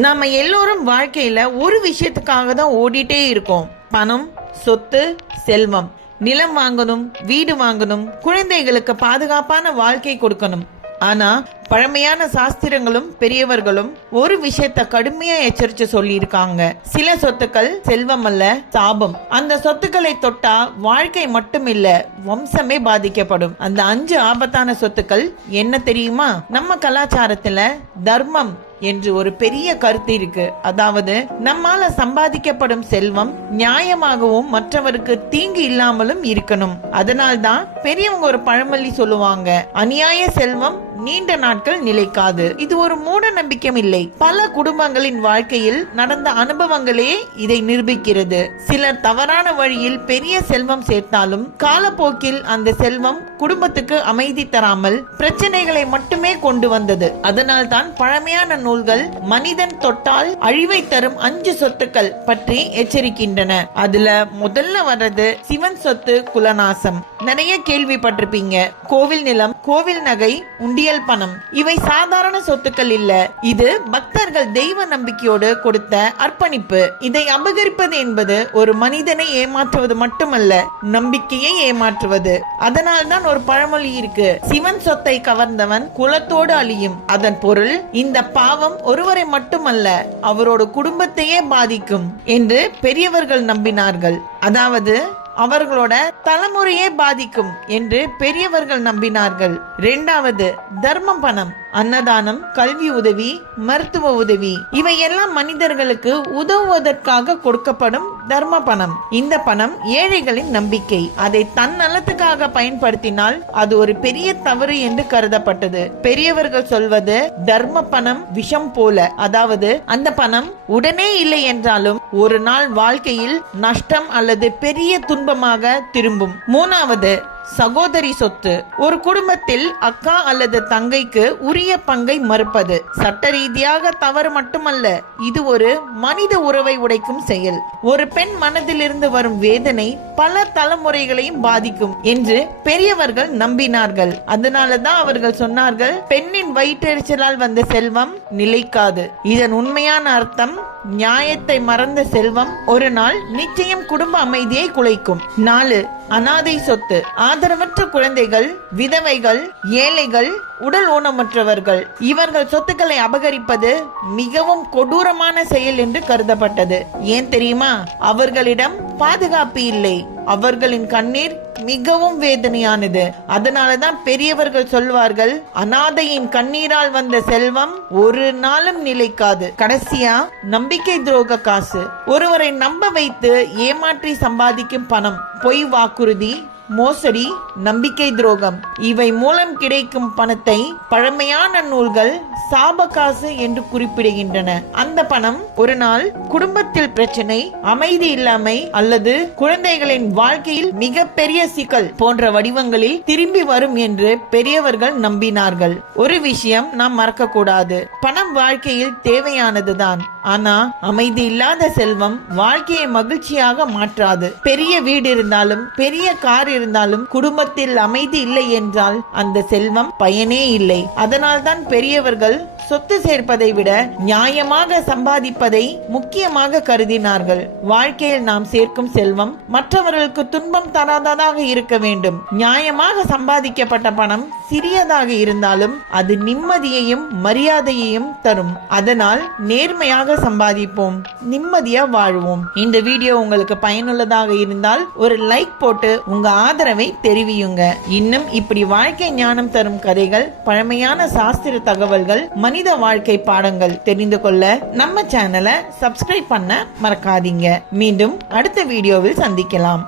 நம்ம எல்லோரும் வாழ்க்கையில ஒரு விஷயத்துக்காக தான் ஓடிட்டே இருக்கோம். பணம், சொத்து, செல்வம். நிலம் வாங்கணும், வீடு வாங்கணும், குழந்தைகளுக்கு பாதுகாப்பான வாழ்க்கை கொடுக்கணும். ஆனா பழமையான சாஸ்திரங்களும் பெரியவர்களும் ஒரு விஷயத்த கடுமையா எச்சரித்து சொல்லி இருக்காங்க. சில சொத்துக்கள் செல்வம் அல்ல, சாபம். அந்த சொத்துக்களை தொட்டா வாழ்க்கை மட்டும் இல்ல, வம்சமே பாதிக்கப்படும். அந்த 5 ஆபத்தான சொத்துக்கள் என்ன தெரியுமா? நம்ம கலாச்சாரத்துல தர்மம் என்று ஒரு பெரிய கருத்து இருக்கு. அதாவது நம்மால சம்பாதிக்கப்படும் செல்வம் நியாயமாகவும் மற்றவருக்கு தீங்கு இல்லாமலும் இருக்கணும். அதனால்தான் பெரியவங்க ஒரு பழமொழி சொல்லுவாங்க, அநியாய செல்வம் நீண்ட நாட்கள் நிலைக்காது. இது ஒரு மூட நம்பிக்கை இல்லை, பல குடும்பங்களின் வாழ்க்கையில் நடந்த அனுபவங்களே இதை நிரூபிக்கிறது. சிலர் தவறான வழியில் பெரிய செல்வம் சேர்த்தாலும் காலப்போக்கில் அந்த செல்வம் குடும்பத்துக்கு அமைதி தராமல் பிரச்சனைகளை மட்டுமே கொண்டு வந்தது. அதனால் தான் பழமையான நூல்கள் மனிதன் தொட்டால் அழிவை தரும் 5 சொத்துக்கள் பற்றி எச்சரிக்கின்றன. அதுல முதல்ல வர்றது சிவன் சொத்து, குலநாசம். நிறைய கேள்விப்பட்டிருப்பீங்க. கோவில் நிலம், கோவில் நகை, உண்டியல் பணம், இவை சாதாரண சொத்துக்கள் இல்ல. இது பக்தர்கள் தெய்வ நம்பிக்கையோடு கொடுத்த அர்ப்பணிப்பு. இதை அபகரிப்பது என்பது ஒரு மனிதனை ஏமாற்றுவது மட்டுமல்ல, நம்பிக்கையை ஏமாற்றுவது. அதனால்தான் ஒரு பழமொழி இருக்கு, சிவன் சொத்தை கவர்ந்தவன் குலத்தோடு அழியும். அதன் பொருள், இந்த பாவம் ஒருவரை மட்டுமல்ல, அவரோட குடும்பத்தையே பாதிக்கும் என்று பெரியவர்கள் நம்பினார்கள். அதாவது அவர்களோட தலைமுறையே பாதிக்கும் என்று பெரியவர்கள் நம்பினார்கள். 2வது தர்மம், பணம், அன்னதானம், கல்வி உதவி, மருத்துவ உதவி, இவையெல்லாம் மனிதர்களுக்கு உதவுவதற்காக கொடுக்கப்படும் தர்ம பணம். இந்த பணம் ஏழைகளின் நம்பிக்கை. அதை தன் நலத்துக்காக பயன்படுத்தினால் அது ஒரு பெரிய தவறு என்று கருதப்பட்டது. பெரியவர்கள் சொல்வது, தர்ம பணம் விஷம் போல. அதாவது அந்த பணம் உடனே இல்லை என்றாலும் ஒரு நாள் வாழ்க்கையில் நஷ்டம் அல்லது பெரிய துன்பமாக திரும்பும். 3வது சகோதரி சொத்து. ஒரு குடும்பத்தில் அக்கா அல்லது தங்கைக்கு உரிய பங்கை மறுப்பது சட்ட ரீதியாக தவறு மட்டுமல்ல, இது ஒரு மனித உறவை உடைக்கும் செயல். ஒரு பெண் மனதிலிருந்து வரும் வேதனை பல தலைமுறைகளையும் பாதிக்கும் என்று பெரியவர்கள் நம்பினார்கள். அதனாலதான் அவர்கள் சொன்னார்கள், பெண்ணின் வயிற்றெரிச்சலால் வந்த செல்வம் நிலைக்காது. இதன் உண்மையான அர்த்தம், நியாயத்தை மறந்த செல்வம் ஒரு நாள் நிச்சயம் குடும்ப அமைதியை குலைக்கும். 4 அனாதை சொத்து. ஆதரவற்ற குழந்தைகள், விதவைகள், ஏழைகள், உடல் ஊனமற்றவர்கள், இவர்கள் சொத்துக்களை அபகரிப்பது மிகவும் கொடூரமான செயல் என்று கருதப்பட்டது. ஏன் தெரியுமா? அவர்களிடம் பாதுகாப்பு இல்லை. அவர்களின் கண்ணீர் மிகவும் வேதனையானது. அதனாலதான் பெரியவர்கள் சொல்வார்கள், அனாதையின் கண்ணீரால் வந்த செல்வம் ஒரு நாளும் நிலைக்காது. கடைசியா நம்பிக்கை துரோக காசு. ஒருவரை நம்ப வைத்து ஏமாற்றி சம்பாதிக்கும் பணம், பொய் வாக்குறுதி, மோசடி, நம்பிக்கை துரோகம், இவை மூலம் கிடைக்கும் பணத்தை பழமையான நூல்கள் சாபகாசு என்று குறிப்பிடுகின்றன. அந்த பணம் ஒரு நாள் குடும்பத்தில் பிரச்சனை, அமைதி இல்லாமை அல்லது குழந்தைகளின் வாழ்க்கையில் மிகப்பெரிய சிக்கல் போன்ற வடிவங்களில் திரும்பி வரும் என்று பெரியவர்கள் நம்பினார்கள். ஒரு விஷயம் நாம் மறக்க கூடாது, பணம் வாழ்க்கையில் தேவையானதுதான். ஆனா அமைதி இல்லாத செல்வம் வாழ்க்கையை மகிழ்ச்சியாக மாற்றாது. பெரிய வீடு இருந்தாலும், பெரிய கார் இருந்தாலும் குடும்பத்தில் அமைதி இல்லை என்றால் அந்த செல்வம் பயனே இல்லை. அதனால்தான் பெரியவர்கள் சொத்து சேர்ப்பதை விட நியாயமாக சம்பாதிப்பதை முக்கியமாக கருதினார்கள். வாழ்க்கையில் நாம் சேர்க்கும் செல்வம் மற்றவர்களுக்கு துன்பம் தராததாக இருக்க வேண்டும். நியாயமாக சம்பாதிக்கப்பட்ட பணம் சிறியதாக இருந்தாலும் அது நிம்மதியையும் மரியாதையையும் தரும். அதனால் நேர்மையாக சம்பாதிப்போம், நிம்மதியா வாழ்வோம். இந்த வீடியோ உங்களுக்கு பயனுள்ளதாக இருந்தால் ஒரு லைக் போட்டு உங்க ஆதரவை தெரிவியுங்க. இன்னும் இப்படி வாழ்க்கை ஞானம் தரும் கதைகள், பழமையான சாஸ்திர தகவல்கள், மனித வாழ்க்கை பாடங்கள் தெரிந்து கொள்ள நம்ம சேனலை சப்ஸ்கிரைப் பண்ண மறக்காதீங்க. மீண்டும் அடுத்த வீடியோவில் சந்திக்கலாம்.